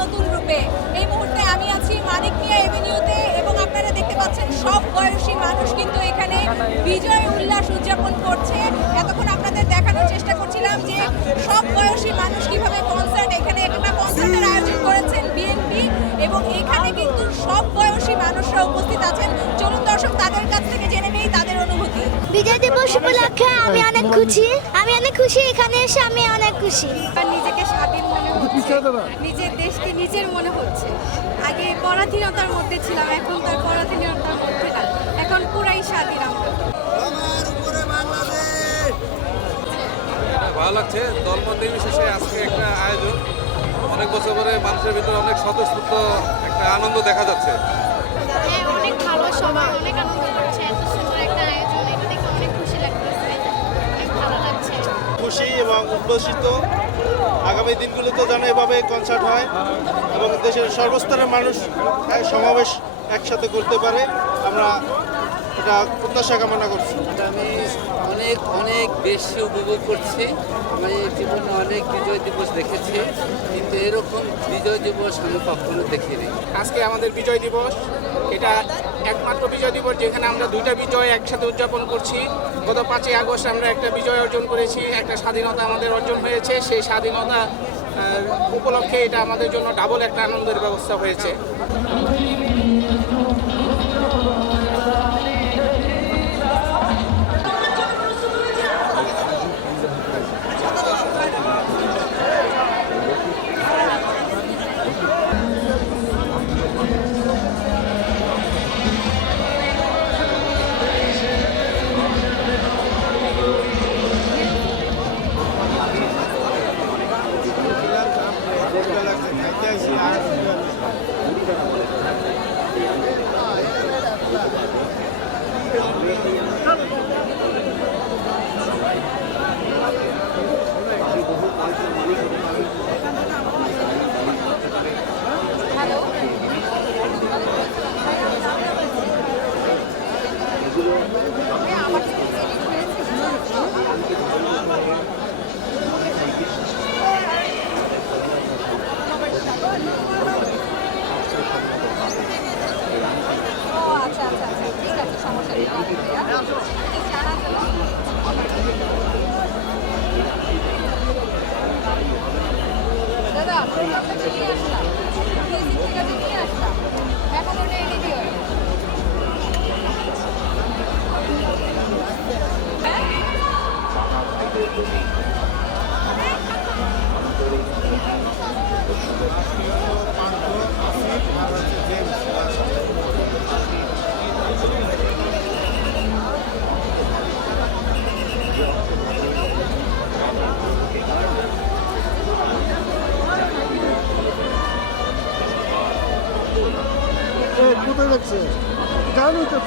নতুন রূপে। এই মুহূর্তে আমি আছি মানিক মিয়া এভিনিউতে এবং আপনারা দেখতে পাচ্ছেন সব বয়সী মানুষ কিন্তু এখানে বিজয় উল্লাস উদযাপন করছে। এতক্ষণ আপনাদের দেখানোর চেষ্টা করছিলাম যে সব বয়সী মানুষ কিভাবে এখানে একটা কনসার্টের আয়োজন করেছেন বিএনপি এবং এখানে কিন্তু সব বয়সী মানুষরা উপস্থিত আছেন। চলুন দর্শক তাদের কাছ থেকে জেনে নেই তাদের অনুভূতি। বিজয় দিবস উপলক্ষে আমি অনেক খুশি এখানে এসে আমি অনেক খুশি। নিজেকে স্বাধীন মনে হচ্ছে, নিজের দেশকে নিজের মনে হচ্ছে। আগে পরাধীনতার মধ্যে ছিলাম, এখন তার পরাধীনতার মধ্যে না, এখন পুরাই স্বাধীন আমরা। ভালো লাগছে, দলমত নির্বিশেষে আজকে একটা আয়োজন। অনেক বছর পরে মানুষের ভিতরে অনেক স্বতঃস্ফূর্ত একটা আনন্দ দেখা যাচ্ছে। হ্যাঁ, অনেক ভালো, সবাই অনেক আনন্দ করছে। এত সুন্দর একটা আয়োজন, এটা দেখে অনেক খুশি লাগতেছে, অনেক ভালো লাগছে। খুশি এবং উদ্ভাসিত। আগামী দিনগুলোতে যেন এভাবে কনসার্ট হয় এবং দেশের সর্বস্তরের মানুষ সমাবেশ একসাথে করতে পারে, আমরা এটা প্রত্যাশা কামনা করছি। আমি অনেক অনেক বেশি উপভোগ করছি। আমি জীবনে অনেক বিজয় দিবস দেখেছি, কিন্তু এরকম বিজয় দিবস আমি কখনো দেখিনি। আজকে আমাদের বিজয় দিবস, এটা একমাত্র বিজয় দিবস যেখানে আমরা দুইটা বিজয় একসাথে উদযাপন করছি। গত 5ই আগস্ট আমরা একটা বিজয় অর্জন করেছি, একটা স্বাধীনতা আমাদের অর্জন হয়েছে। সেই স্বাধীনতা উপলক্ষে এটা আমাদের জন্য ডাবল একটা আনন্দের ব্যবস্থা হয়েছে। কোথায় যাচ্ছে? জানুই তো।